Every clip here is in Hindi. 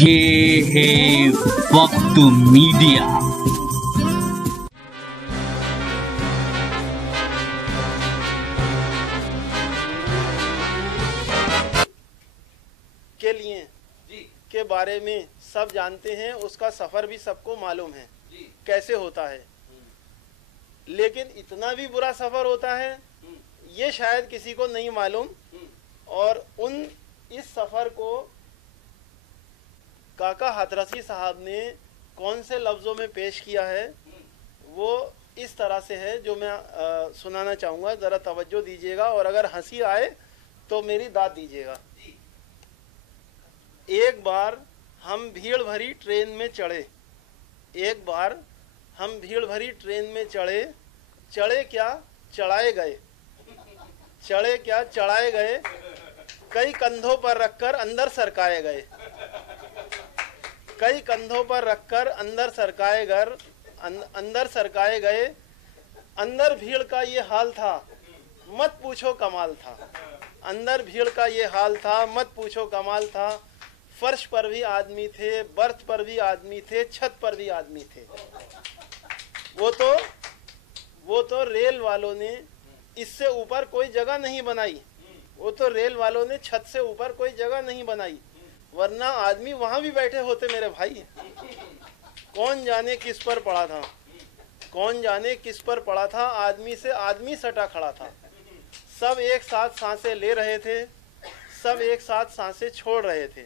ये है वक्त मीडिया। के लिए के बारे में सब जानते हैं, उसका सफर भी सबको मालूम है कैसे होता है, लेकिन इतना भी बुरा सफर होता है ये शायद किसी को नहीं मालूम। और इस सफर को काका हाथरसी साहब ने कौन से लफ्ज़ों में पेश किया है वो इस तरह से है जो मैं सुनाना चाहूँगा। ज़रा तवज्जो दीजिएगा और अगर हंसी आए तो मेरी दाद दीजिएगा। एक बार हम भीड़ भरी ट्रेन में चढ़े, एक बार हम भीड़ भरी ट्रेन में चढ़े, चढ़े क्या चढ़ाए गए, चढ़े क्या चढ़ाए गए, कई कंधों पर रखकर अंदर सरकाए गए, कई कंधों पर रखकर अंदर सरकाए गए। अंदर भीड़ का ये हाल था मत पूछो कमाल था, अंदर भीड़ का ये हाल था मत पूछो कमाल था। फर्श पर भी आदमी थे, बर्थ पर भी आदमी थे, छत पर भी आदमी थे। वो तो रेल वालों ने इससे ऊपर कोई जगह नहीं बनाई, वो तो रेल वालों ने छत से ऊपर कोई जगह नहीं बनाई, वरना आदमी वहां भी बैठे होते मेरे भाई। कौन जाने किस पर पड़ा था, कौन जाने किस पर पड़ा था, आदमी से आदमी सटा खड़ा था। सब एक साथ सांसें ले रहे थे, सब एक साथ सांसें छोड़ रहे थे,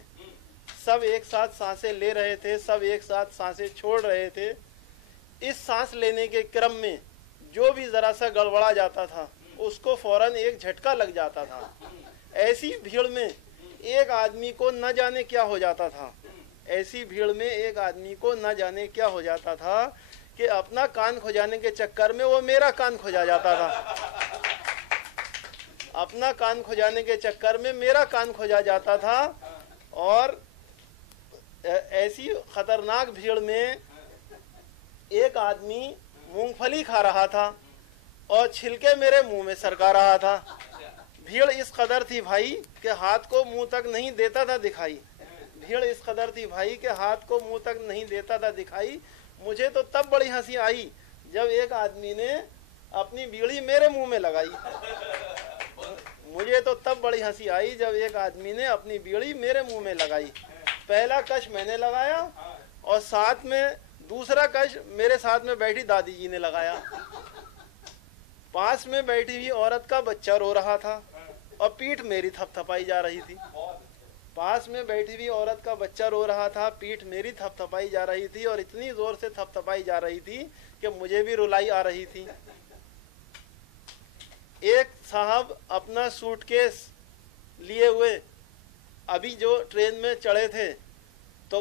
सब एक साथ सांसें ले रहे थे, सब एक साथ सांसें छोड़ रहे थे। इस सांस लेने के क्रम में जो भी जरा सा गड़बड़ा जाता था उसको फौरन एक झटका लग जाता था। ऐसी भीड़ में एक आदमी को न जाने क्या हो जाता था, ऐसी भीड़ में एक आदमी को न जाने क्या हो जाता था कि अपना कान खोजाने के चक्कर में वो मेरा कान खोजा जाता था, अपना कान खोजाने के चक्कर में मेरा कान खोजा जाता था। और ऐसी खतरनाक भीड़ में एक आदमी मूंगफली खा रहा था और छिलके मेरे मुंह में सरका रहा था। भीड़ इस कदर थी भाई कि हाथ को मुंह तक नहीं देता था दिखाई, भीड़ इस कदर थी भाई कि हाथ को मुंह तक नहीं देता था दिखाई। मुझे तो तब बड़ी हंसी आई जब एक आदमी ने अपनी बीड़ी मेरे मुंह में लगाई, मुझे तो तब बड़ी हंसी आई जब एक आदमी ने अपनी बीड़ी मेरे मुंह में लगाई। पहला कश मैंने लगाया और साथ में दूसरा कश मेरे साथ में बैठी दादी जी ने लगाया। पास में बैठी हुई औरत का बच्चा रो रहा था और पीठ मेरी थपथपाई जा रही थी, पास में बैठी हुई औरत का बच्चा रो रहा था, पीठ मेरी थपथपाई जा रही थी और इतनी जोर से थपथपाई जा रही थी कि मुझे भी रुलाई आ रही थी। एक साहब अपना सूटकेस लिए हुए अभी जो ट्रेन में चढ़े थे तो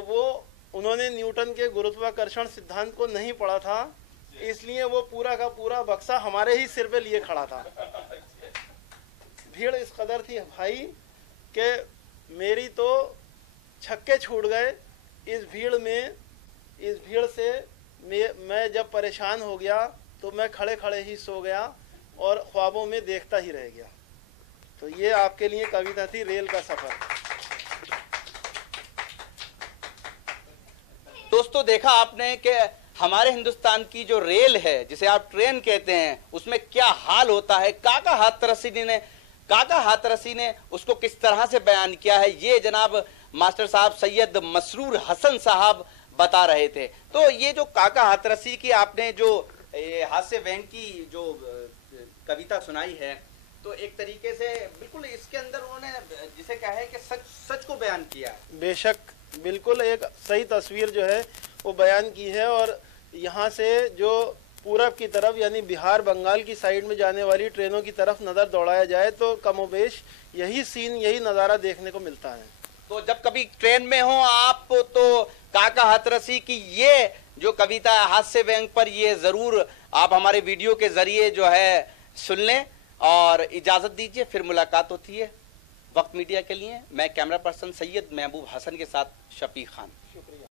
उन्होंने न्यूटन के गुरुत्वाकर्षण सिद्धांत को नहीं पढ़ा था, इसलिए वो पूरा का पूरा बक्सा हमारे ही सिर पे लिए खड़ा था। भीड़ इस कदर थी भाई कि मेरी तो छक्के छूट गए। इस भीड़ में, इस भीड़ से मैं जब परेशान हो गया तो मैं खड़े खड़े ही सो गया और ख्वाबों में देखता ही रह गया। तो ये आपके लिए कविता थी रेल का सफर। दोस्तों देखा आपने कि हमारे हिंदुस्तान की जो रेल है जिसे आप ट्रेन कहते हैं उसमें क्या हाल होता है। काका हाथरसी ने उसको किस तरह से बयान किया है ये जनाब मास्टर साहब सैयद मसरूर हसन साहब बता रहे थे। तो ये जो काका हाथरसी की आपने जो हास्य व्यंग की जो कविता सुनाई है तो एक तरीके से बिल्कुल इसके अंदर उन्होंने जिसे कहा है कि सच को बयान किया। बेशक बिल्कुल एक सही तस्वीर जो है वो बयान की है। और यहाँ से जो पूरब की तरफ यानी बिहार बंगाल की साइड में जाने वाली ट्रेनों की तरफ नज़र दौड़ाया जाए तो कमोबेश यही सीन, यही नज़ारा देखने को मिलता है। तो जब कभी ट्रेन में हो आप तो काका हाथरसी की ये जो कविता है हास्य व्यंग पर ये जरूर आप हमारे वीडियो के जरिए जो है सुन लें। और इजाजत दीजिए, फिर मुलाकात होती है वक्त मीडिया के लिए। मैं कैमरा पर्सन सैयद महबूब हसन के साथ शफीक खान।